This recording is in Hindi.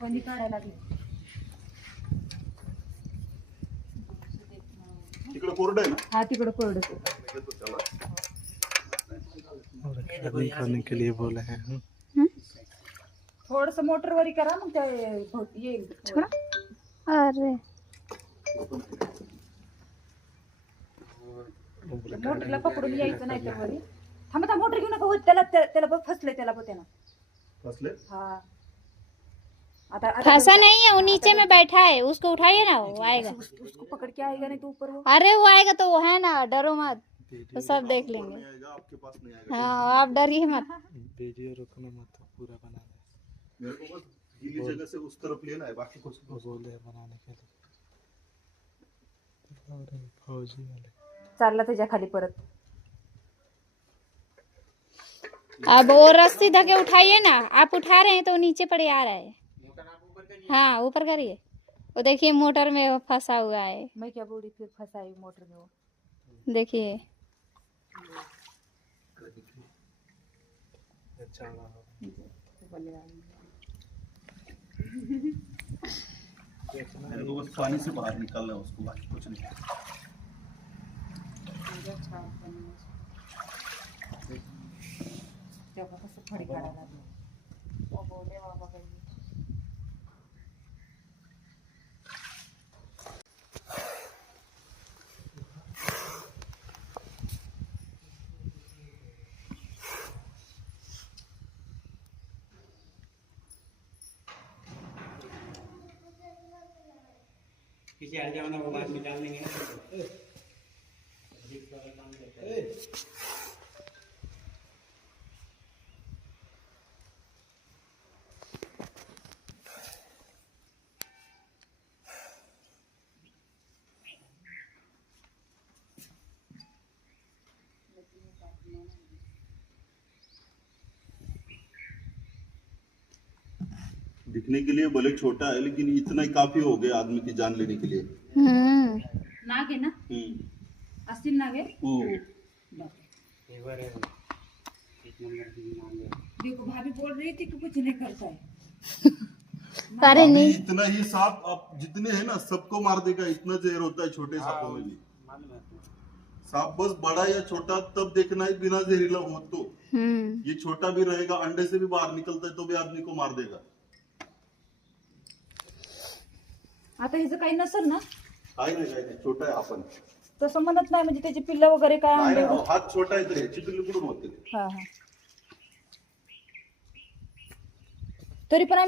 फणी काढायला लागली तिकडे कोरडं आहे ना? हा तिकडं कोरडं घेतो त्याला और खाली खाने के लिए बोले हैं। हम। थोडस मोटर वरी करा मग ते येईल. अरे. मोटरला पकडून यायचं नाही तर वरी थांबा थांबा मोटर घेऊ नका वर त्याला त्या- त्याला बघ फसले त्याला बघ फसले हा. फंसा नहीं है वो नीचे में बैठा है उसको उठाइए ना वो आएगा। उस, उसको पकड़ के आएगा नहीं तो ऊपर वो। अरे वो आएगा तो वो है ना डरो मत। तो सब देख लेंगे। आपके पास नहीं आएगा। हाँ आप डरिए मत। वीडियो रुकना मत पूरा बना दे। मेरे को बस गीली जगह से उस तरफ़ लेना है बाकी कुछ बोले बनाने के लिए। फौजी वाले। चालला खाली परत। अब वो रस्सी धके उठाइए ना आप उठा रहे हैं तो नीचे पड़े आ रहा है। हाँ। ऊपर करिए वो देखिए मोटर में वो फंसा हुआ है। मैं क्या बोली फिर फंसाई मोटर में वो? देखिए। अच्छा पानी से बाहर निकालना है उसको बाकी कुछ नहीं पीछे हट जाओ ना वो में डाल देंगे ना दिखने के लिए भले छोटा है लेकिन इतना ही काफ़ी हो गया आदमी की जान लेने के लिए। हम्म। नाग आहे ना? हम्म। नाग ओ फेवर है? है देखो भाभी बोल रही थी कि कुछ नहीं करता है। अरे नहीं। इतना ही सांप आप जितने हैं ना सबको मार देगा इतना जहर होता है छोटे सांपों में भी। है सांप बस बड़ा या छोटा तब देखना है बिना जहरीला हो तो। हम्म। ये छोटा भी रहेगा अंडे से भी बाहर निकलता है तो भी आदमी को मार देगा। आता हिचं काही नसेल ना? काय नाही काय नाही. छोटा आहे आपण. तसं म्हणत नाही म्हणजे त्याची पिल्लं वगैरे काय नाही आणले हात छोटा आहे तर ह्याची पिल्ली कुठून होते हा हा. तरी पण आम्ही